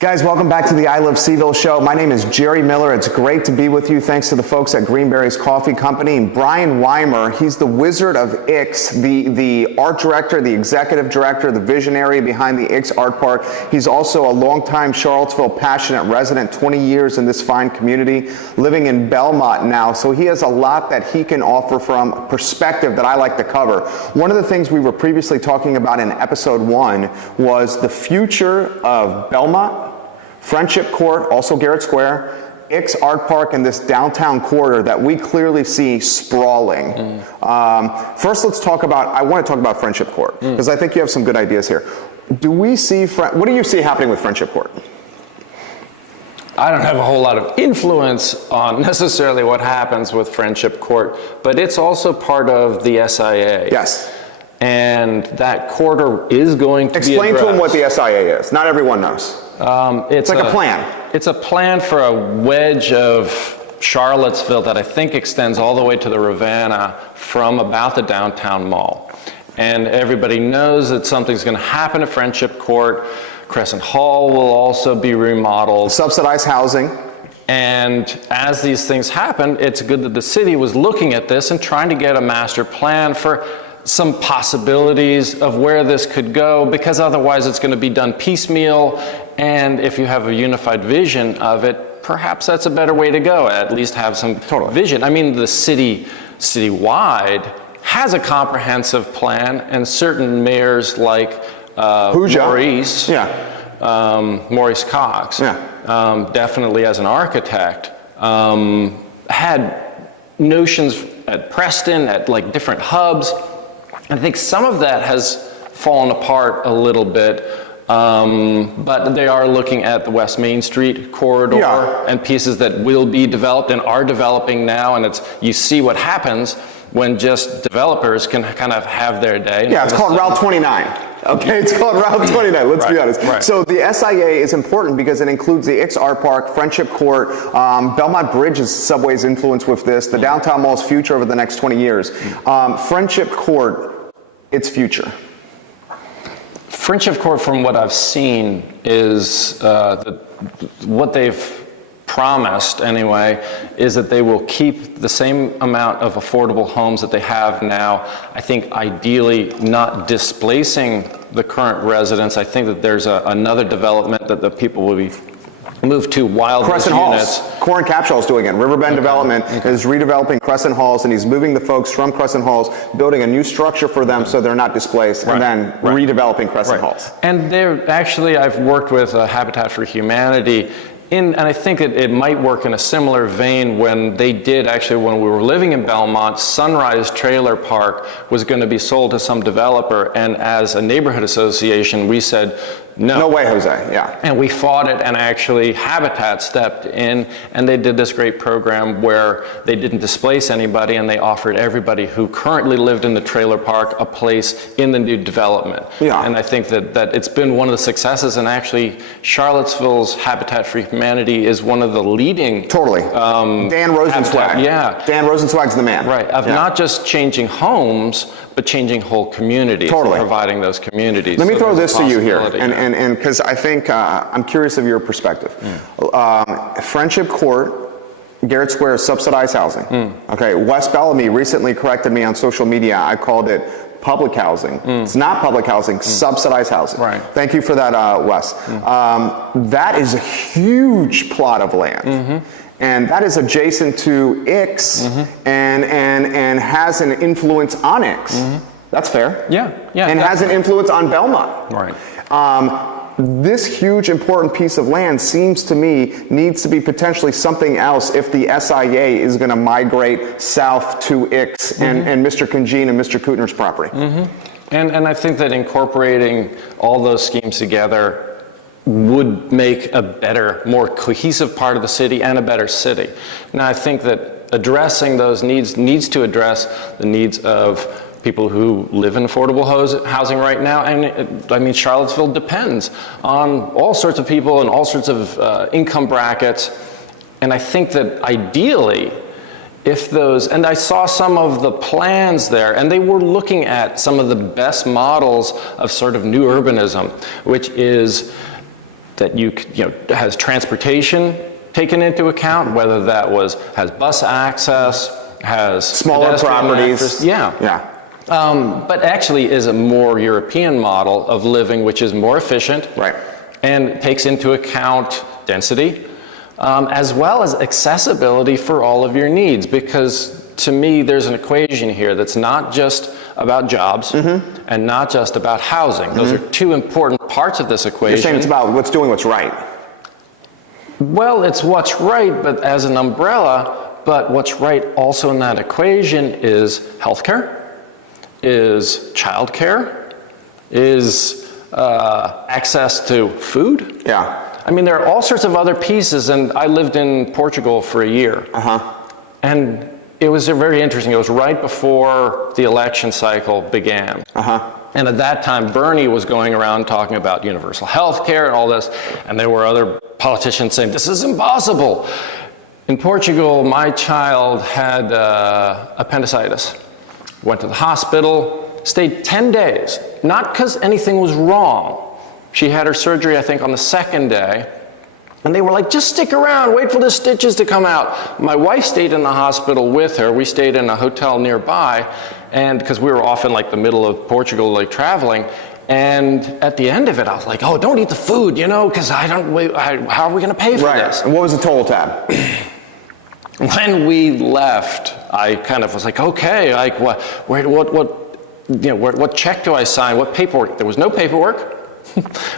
Guys, welcome back to the I Love CVille Show. My name is Jerry Miller. It's great to be with you. Thanks to the folks at Greenberry's Coffee Company. And Brian Wimer, he's the Wizard of Ix, the art director, the executive director, the visionary behind the Ix Art Park. He's also a longtime Charlottesville passionate resident, 20 years in this fine community, living in Belmont now. So he has a lot that he can offer from a perspective that I like to cover. One of the things we were previously talking about in episode 1 was the future of Belmont, Friendship Court, also Garrett Square, Ix Art Park, and this downtown corridor that we clearly see sprawling. First, I want to talk about Friendship Court, because I think you have some good ideas here. What do you see happening with Friendship Court? I don't have a whole lot of influence on necessarily what happens with Friendship Court, but it's also part of the SIA. Yes. And that corridor is going to be Explain to them what the SIA is. Not everyone knows. It's like a plan. It's a plan for a wedge of Charlottesville that I think extends all the way to the Ravenna from about the downtown mall. And everybody knows that something's going to happen at Friendship Court. Crescent Hall will also be remodeled. Subsidized housing. And as these things happen, it's good that the city was looking at this and trying to get a master plan for some possibilities of where this could go, because otherwise it's going to be done piecemeal. And if you have a unified vision of it, perhaps that's a better way to go, at least have some vision. I mean, the citywide has a comprehensive plan, and certain mayors like Maurice Cox, definitely as an architect, had notions at Preston, at like different hubs. I think some of that has fallen apart a little bit, but they are looking at the West Main Street corridor and pieces that will be developed and are developing now, and you see what happens when just developers can kind of have their day. Yeah, it's called Route 29. Okay, it's called Route 29, let's be honest. Right. So the SIA is important because it includes the Ix Art Park, Friendship Court, Belmont Bridge's subway's influence with this, the downtown mall's future over the next 20 years. Friendship Court, its future. Friendship Court, from what I've seen, is what they've promised anyway, is that they will keep the same amount of affordable homes that they have now. I think ideally not displacing the current residents. I think that there's another development that the people will be moved to while Crescent those Halls. units. Corin Capshaw's doing it. Riverbend Development is redeveloping Crescent Halls, and he's moving the folks from Crescent Halls, building a new structure for them so they're not displaced, and then redeveloping Crescent Halls. And I've worked with Habitat for Humanity, and I think it might work in a similar vein when we were living in Belmont, Sunrise Trailer Park was going to be sold to some developer, and as a neighborhood association, we said, no way, Jose, And we fought it, and actually Habitat stepped in, and they did this great program where they didn't displace anybody, and they offered everybody who currently lived in the trailer park a place in the new development. And I think that it's been one of the successes, and actually Charlottesville's Habitat for Humanity is one of the leading Dan Rosenzweig. Dan Rosenzweig's the man. Of not just changing homes, but changing whole communities, and providing those communities. Let me throw this to you here, and because I think I'm curious of your perspective. Friendship Court, Garrett Square, subsidized housing. Okay, Wes Bellamy recently corrected me on social media. I called it public housing. It's not public housing, subsidized housing. Thank you for that, Wes. That is a huge plot of land. And that is adjacent to Ix and has an influence on Ix. That's fair. And has an influence on Belmont. This huge important piece of land seems to me needs to be potentially something else if the SIA is going to migrate south to Ix and Mr. Conjean and Mr. Kutner's property. And I think that incorporating all those schemes together would make a better, more cohesive part of the city and a better city. Now, I think that addressing those needs to address the needs of people who live in affordable housing right now. And I mean, Charlottesville depends on all sorts of people and all sorts of income brackets. And I think that ideally, if those, and I saw some of the plans there, and they were looking at some of the best models of sort of new urbanism, which is has transportation taken into account, whether that has bus access, has smaller properties. Access. Yeah. But actually is a more European model of living, which is more efficient. Right. And takes into account density, as well as accessibility for all of your needs. Because to me, there's an equation here that's not just about jobs and not just about housing. Those are two important parts of this equation. You're saying it's about what's right. Well, it's what's right, but as an umbrella, but what's right also in that equation is healthcare, is childcare, is access to food. Yeah. I mean, there are all sorts of other pieces, and I lived in Portugal for a year. And it was very interesting. It was right before the election cycle began. And at that time, Bernie was going around talking about universal health care and all this, and there were other politicians saying, this is impossible. In Portugal, my child had appendicitis. Went to the hospital, stayed 10 days, not because anything was wrong. She had her surgery, I think, on the second day. And they were like, just stick around, wait for the stitches to come out. My wife stayed in the hospital with her. We stayed in a hotel nearby, and because we were off in like the middle of Portugal, like traveling. And at the end of it, I was like, oh, don't eat the food, because how are we going to pay for this? And what was the total tab? When we left, I kind of was like, okay, like what check do I sign? What paperwork? There was no paperwork.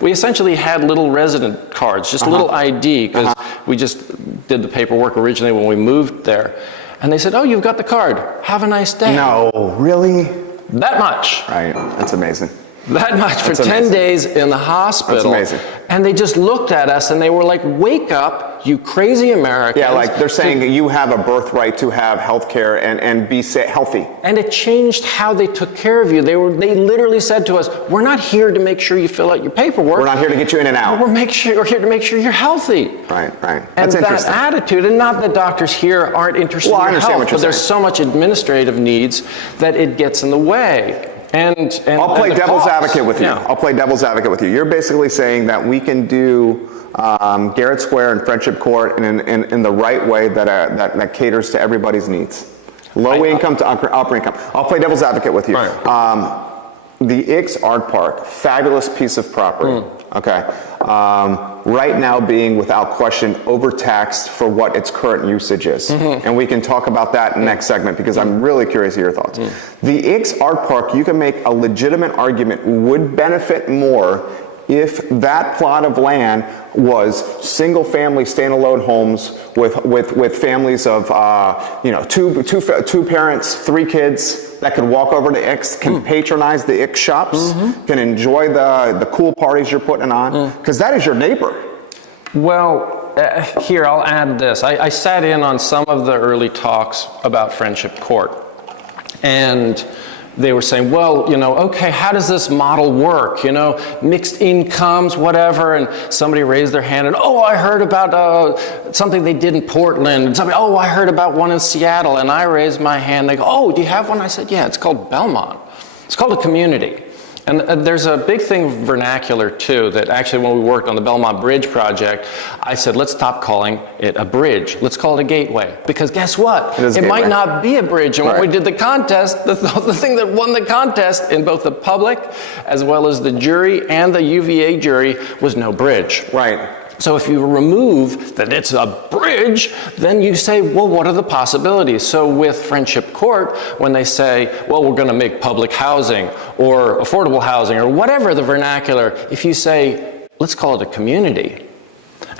We essentially had little resident cards, just a little ID, because we just did the paperwork originally when we moved there. And they said, oh, you've got the card. Have a nice day. No, really? That much. Right, that's amazing. That much for 10 days in the hospital. That's amazing. And they just looked at us and they were like, wake up, you crazy Americans. Yeah, like they're saying you have a birthright to have health care and be healthy. And it changed how they took care of you. They literally said to us, we're not here to make sure you fill out your paperwork. We're not here to get you in and out. We're here to make sure you're healthy. Right. And That's interesting. that attitude, and not that doctors here aren't interested in your health, but there's so much administrative needs that it gets in the way. And I'll play devil's advocate with you. Yeah. I'll play devil's advocate with you. You're basically saying that we can do Garrett Square and Friendship Court in the right way that caters to everybody's needs. Low income to upper income. I'll play devil's advocate with you. Right. The Ix Art Park, fabulous piece of property. Okay. Right now being without question overtaxed for what its current usage is. And we can talk about that in the next segment because I'm really curious of your thoughts. The Ix Art Park, you can make a legitimate argument, would benefit more if that plot of land was single-family, standalone homes with families of two parents, 3 kids that could walk over to Ix, can patronize the Ix shops, can enjoy the cool parties you're putting on, because that is your neighbor. Well, here I'll add this. I sat in on some of the early talks about Friendship Court, and they were saying, well, okay, how does this model work? Mixed incomes, whatever. And somebody raised their hand and, oh, I heard about something they did in Portland. And somebody, oh, I heard about one in Seattle. And I raised my hand. They go, oh, do you have one? I said, yeah, it's called Belmont. It's called a community. And there's a big thing vernacular, too, that actually when we worked on the Belmont Bridge project, I said, let's stop calling it a bridge. Let's call it a gateway. Because guess what? It might not be a bridge. And when we did the contest, the thing that won the contest in both the public as well as the jury and the UVA jury was no bridge. Right. So if you remove that it's a bridge, then you say, well, what are the possibilities? So with Friendship Court, when they say, well, we're going to make public housing or affordable housing or whatever the vernacular, if you say, let's call it a community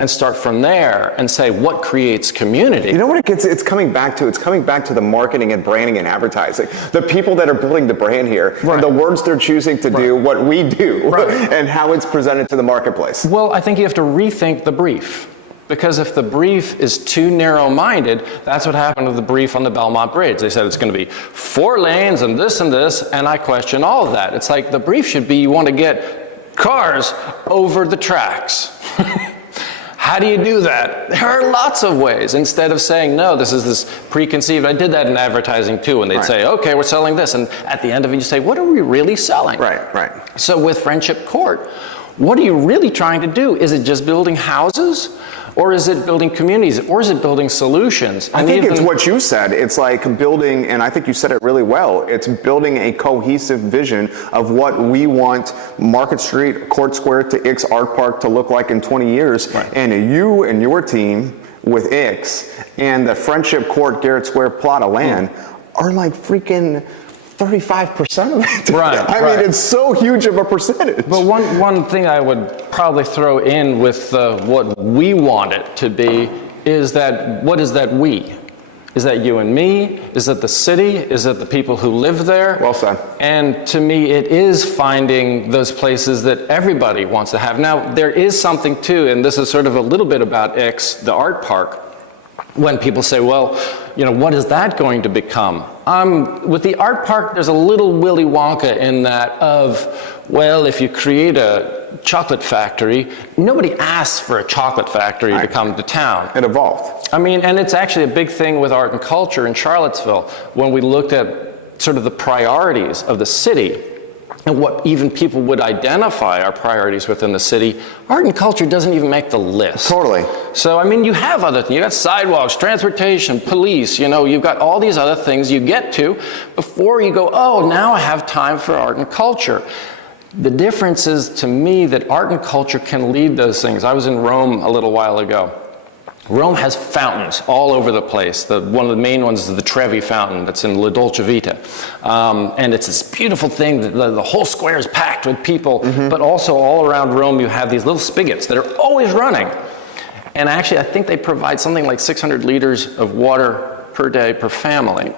and start from there and say, what creates community? You know what it's coming back to? It's coming back to the marketing and branding and advertising. The people that are building the brand here, and the words they're choosing to do, what we do, and how it's presented to the marketplace. Well, I think you have to rethink the brief. Because if the brief is too narrow-minded, that's what happened with the brief on the Belmont Bridge. They said it's going to be 4 lanes and this, and I question all of that. It's like the brief should be you want to get cars over the tracks. How do you do that? There are lots of ways. Instead of saying, no, this is this preconceived. I did that in advertising too, and they'd say, okay, we're selling this. And at the end of it, you say, what are we really selling? Right. So with Friendship Court, what are you really trying to do? Is it just building houses? Or is it building communities? Or is it building solutions? I think it's what you said. It's like building, and I think you said it really well, it's building a cohesive vision of what we want Market Street, Court Square to Ix Art Park to look like in 20 years. Right. And you and your team with Ix and the Friendship Court Garrett Square plot of land are like freaking 35% of it. Right. I mean, it's so huge of a percentage. But one thing I would probably throw in with what we want it to be is that, what is that we? Is that you and me? Is it the city? Is it the people who live there? Well said. And to me, it is finding those places that everybody wants to have. Now, there is something too, and this is sort of a little bit about Ix, the art park. When people say, well, you know, what is that going to become? With the art park, there's a little Willy Wonka in that of, well, if you create a chocolate factory, nobody asks for a chocolate factory to come to town. It evolved. I mean, and it's actually a big thing with art and culture in Charlottesville. When we looked at sort of the priorities of the city, and what even people would identify our priorities within the city, art and culture doesn't even make the list. Totally. So, I mean, you have other things. You got sidewalks, transportation, police, you know, you've got all these other things you get to before you go, oh, now I have time for art and culture. The difference is, to me, that art and culture can lead those things. I was in Rome a little while ago. Rome has fountains all over the place. One of the main ones is the Trevi Fountain that's in La Dolce Vita. And it's this beautiful thing. The whole square is packed with people, but also all around Rome you have these little spigots that are always running. And actually, I think they provide something like 600 liters of water per day per family.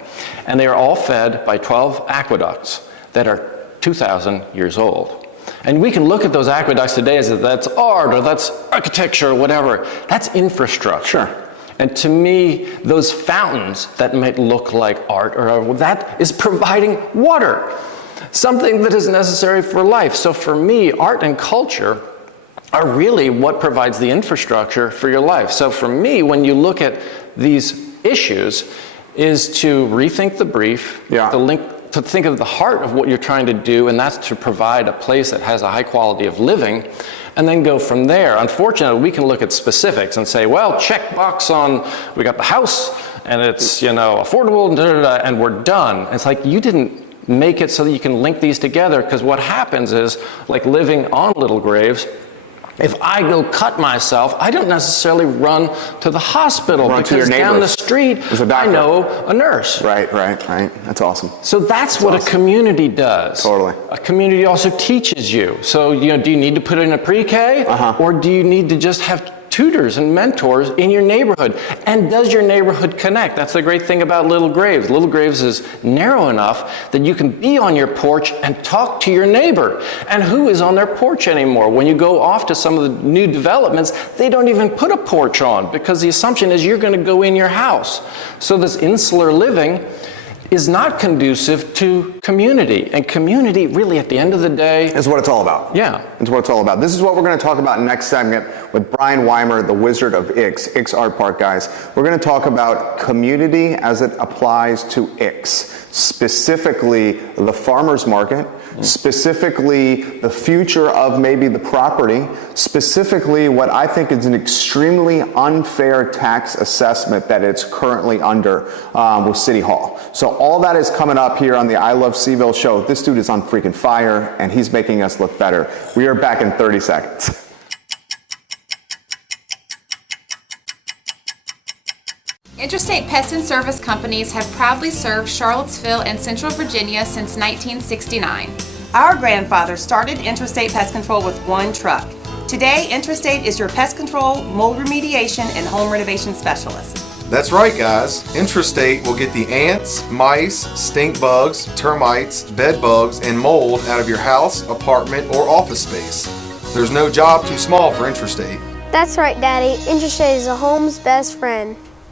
And they are all fed by 12 aqueducts that are 2,000 years old. And we can look at those aqueducts today as if that's art or that's architecture or whatever. That's infrastructure. Sure. And to me, those fountains that might look like art, or that is providing water, something that is necessary for life. So for me, art and culture are really what provides the infrastructure for your life. So for me, when you look at these issues, is to rethink the brief, to think of the heart of what you're trying to do, and that's to provide a place that has a high quality of living, and then go from there. Unfortunately, we can look at specifics and say, well, check box on, we got the house, and it's, you know, affordable, and we're done. It's like, you didn't make it so that you can link these together, because what happens is, like living on Little Graves, if I go cut myself, I don't necessarily run to the hospital because down the street, I know a nurse. Right. That's awesome. So that's what a community does. Totally. A community also teaches you. So, you know, do you need to put it in a pre-K? Or do you need to just have tutors and mentors in your neighborhood? And does your neighborhood connect? That's the great thing about Little Graves. Little Graves is narrow enough that you can be on your porch and talk to your neighbor. And who is on their porch anymore? When you go off to some of the new developments, they don't even put a porch on, because the assumption is you're going to go in your house. So this insular living is not conducive to community. And community, really, at the end of the day, is what it's all about. Yeah. It's what it's all about. This is what we're going to talk about next segment with Brian Wimer, the Wizard of Ix Art Park, guys. We're going to talk about community as it applies to Ix, specifically the farmers market, specifically the future of maybe the property, specifically what I think is an extremely unfair tax assessment that it's currently under with City Hall. So all that is coming up here on the I Love CVille show. This dude is on freaking fire, and he's making us look better. We are back in 30 seconds. Interstate Pest and Service Companies have proudly served Charlottesville and Central Virginia since 1969. Our grandfather started Interstate Pest Control with one truck. Today, Interstate is your pest control, mold remediation, and home renovation specialist. That's right, guys. Interstate will get the ants, mice, stink bugs, termites, bed bugs, and mold out of your house, apartment, or office space. There's no job too small for Interstate. That's right, Daddy. Interstate is a home's best friend.